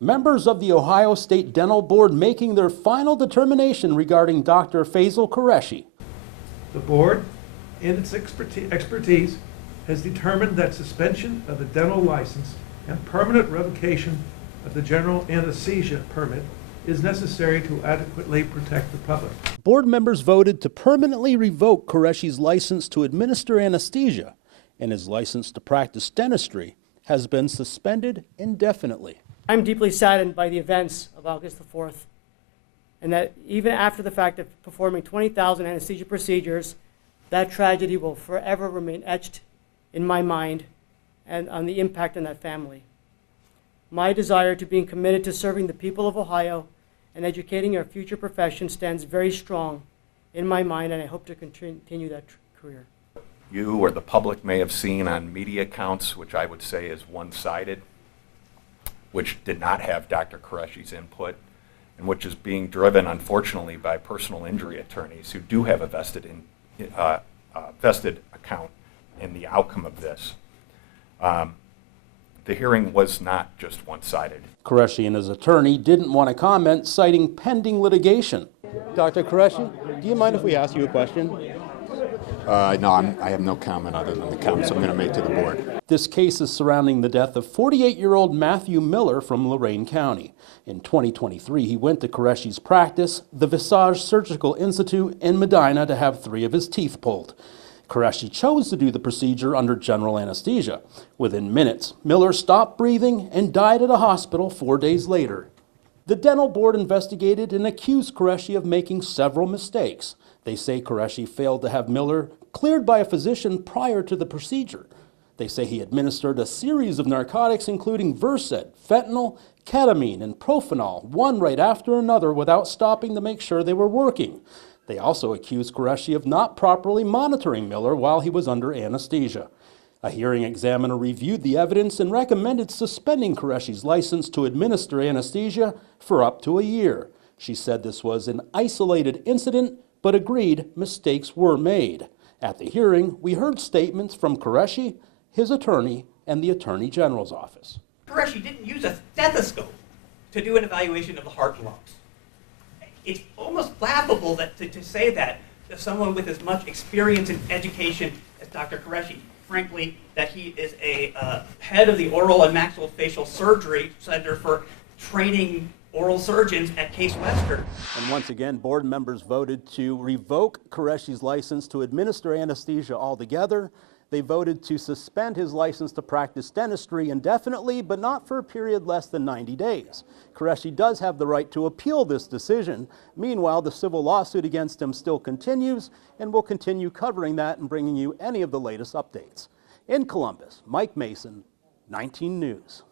Members of the Ohio State Dental Board making their final determination regarding Dr. Faisal Qureshi. The board, in its expertise, has determined that suspension of the dental license and permanent revocation of the general anesthesia permit is necessary to adequately protect the public. Board members voted to permanently revoke Qureshi's license to administer anesthesia, and his license to practice dentistry has been suspended indefinitely. I'm deeply saddened by the events of August the 4th, and that even after the fact of performing 20,000 anesthesia procedures, that tragedy will forever remain etched in my mind and on the impact on that family. My desire to being committed to serving the people of Ohio and educating our future profession stands very strong in my mind, and I hope to continue that career. You or the public may have seen on media accounts, which I would say is one-sided, which did not have Dr. Qureshi's input, and which is being driven, unfortunately, by personal injury attorneys who do have a vested account in the outcome of this. The hearing was not just one-sided. Qureshi and his attorney didn't want to comment, citing pending litigation. Dr. Qureshi, do you mind if we ask you a question? No, I have no comment other than the comments I'm going to make to the board. This case is surrounding the death of 48-year-old Matthew Miller from Lorain County. In 2023, he went to Qureshi's practice, the Visage Surgical Institute in Medina, to have 3 of his teeth pulled. Qureshi chose to do the procedure under general anesthesia. Within minutes, Miller stopped breathing and died at a hospital 4 days later. The dental board investigated and accused Qureshi of making several mistakes. They say Qureshi failed to have Miller cleared by a physician prior to the procedure. They say he administered a series of narcotics including Versed, fentanyl, ketamine, and Propanol, one right after another without stopping to make sure they were working. They also accused Qureshi of not properly monitoring Miller while he was under anesthesia. A hearing examiner reviewed the evidence and recommended suspending Qureshi's license to administer anesthesia for up to a year. She said this was an isolated incident, but agreed mistakes were made. At the hearing, we heard statements from Qureshi, his attorney, and the Attorney General's office. Qureshi didn't use a stethoscope to do an evaluation of the heart and lungs. It's almost laughable that to say that to someone with as much experience and education as Dr. Qureshi, frankly, that he is a head of the Oral and Maxillofacial Surgery Center for training oral surgeons at Case Western. And once again, board members voted to revoke Qureshi's license to administer anesthesia altogether. They voted to suspend his license to practice dentistry indefinitely, but not for a period less than 90 days. Qureshi does have the right to appeal this decision. Meanwhile, the civil lawsuit against him still continues, and we'll continue covering that and bringing you any of the latest updates. In Columbus, Mike Mason, 19 News.